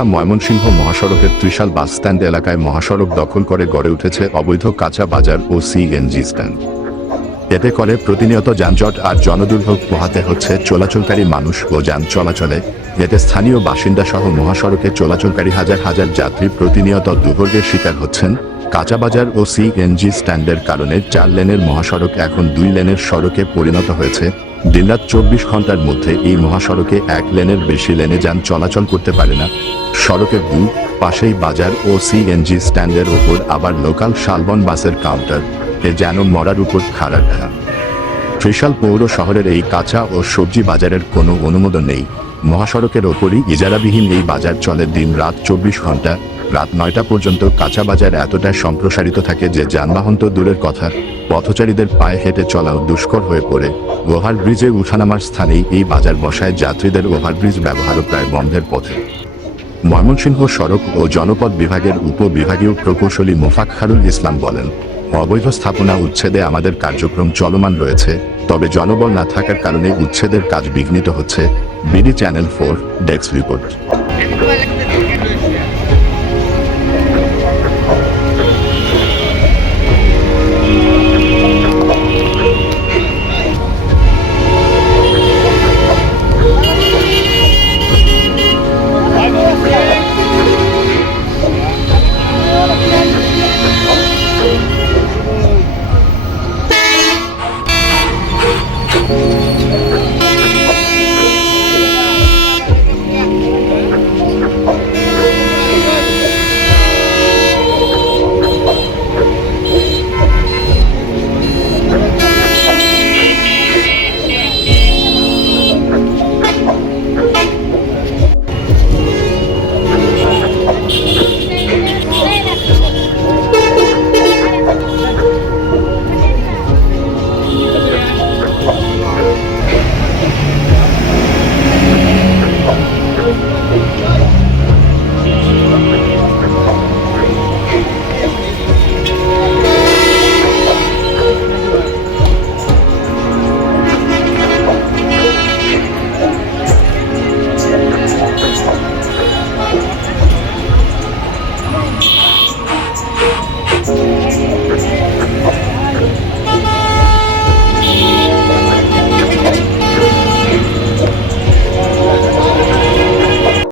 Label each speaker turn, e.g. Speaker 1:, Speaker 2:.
Speaker 1: ময়মনসিংহ মহাসড়কের Trishal bus stand এলাকায় মহাসড়ক দখল করে গড়ে উঠেছে অবৈধ কাঁচা বাজার ও সিএনজি স্ট্যান্ড। এতে করে প্রতিনিয়ত যানজট আর জনদুর্ভোগ পোহাতে হচ্ছে চলাচলকারী মানুষ ও যান চলাচলে। এতে স্থানীয় বাসিন্দা সহ মহাসড়কে চলাচলকারী হাজার হাজার যাত্রী প্রতিনিয়ত দুর্ভোগের শিকার হচ্ছেন। কাঁচা বাজার ও সিএনজি স্ট্যান্ডের কারণে চার লেনের মহাসড়ক এখন দুই লেনের সড়কে পরিণত হয়েছে। দিনরাত চব্বিশ ঘণ্টার মধ্যে এই মহাসড়কে এক লেনের বেশি লেনে যান চলাচল করতে পারে না। সড়কের দু পাশেই বাজার ও সিএনজি স্ট্যান্ডের ওপর আবার লোকাল শালবন বাসের কাউন্টার। এ যেন মরার উপর খাড়া ঘা ত্রিশাল পৌর শহরের এই কাঁচা ও সবজি বাজারের কোনো অনুমোদন নেই। মহাসড়কের ওপরই ইজারাবিহীন এই বাজার চলে দিন রাত চব্বিশ ঘণ্টা। রাত নয়টা পর্যন্ত কাঁচা বাজার এতটা সম্প্রসারিত থাকে যে যানবাহন তো দূরের কথা, পথচারীদের পায়ে হেঁটে চলাও দুষ্কর হয়ে পড়ে। ওভারব্রিজে উঠানামার স্থানেই এই বাজার বসায় যাত্রীদের ওভারব্রিজ ব্যবহারও প্রায় বন্ধের পথে। ময়মনসিংহ সড়ক ও জনপদ বিভাগের উপবিভাগীয় প্রকৌশলী মোফাক্খারুল ইসলাম বলেন, অবৈধ স্থাপনা উচ্ছেদে আমাদের কার্যক্রম চলমান রয়েছে, তবে জনবল না থাকার কারণে উচ্ছেদের কাজ বিঘ্নিত হচ্ছে। BD channel four desk report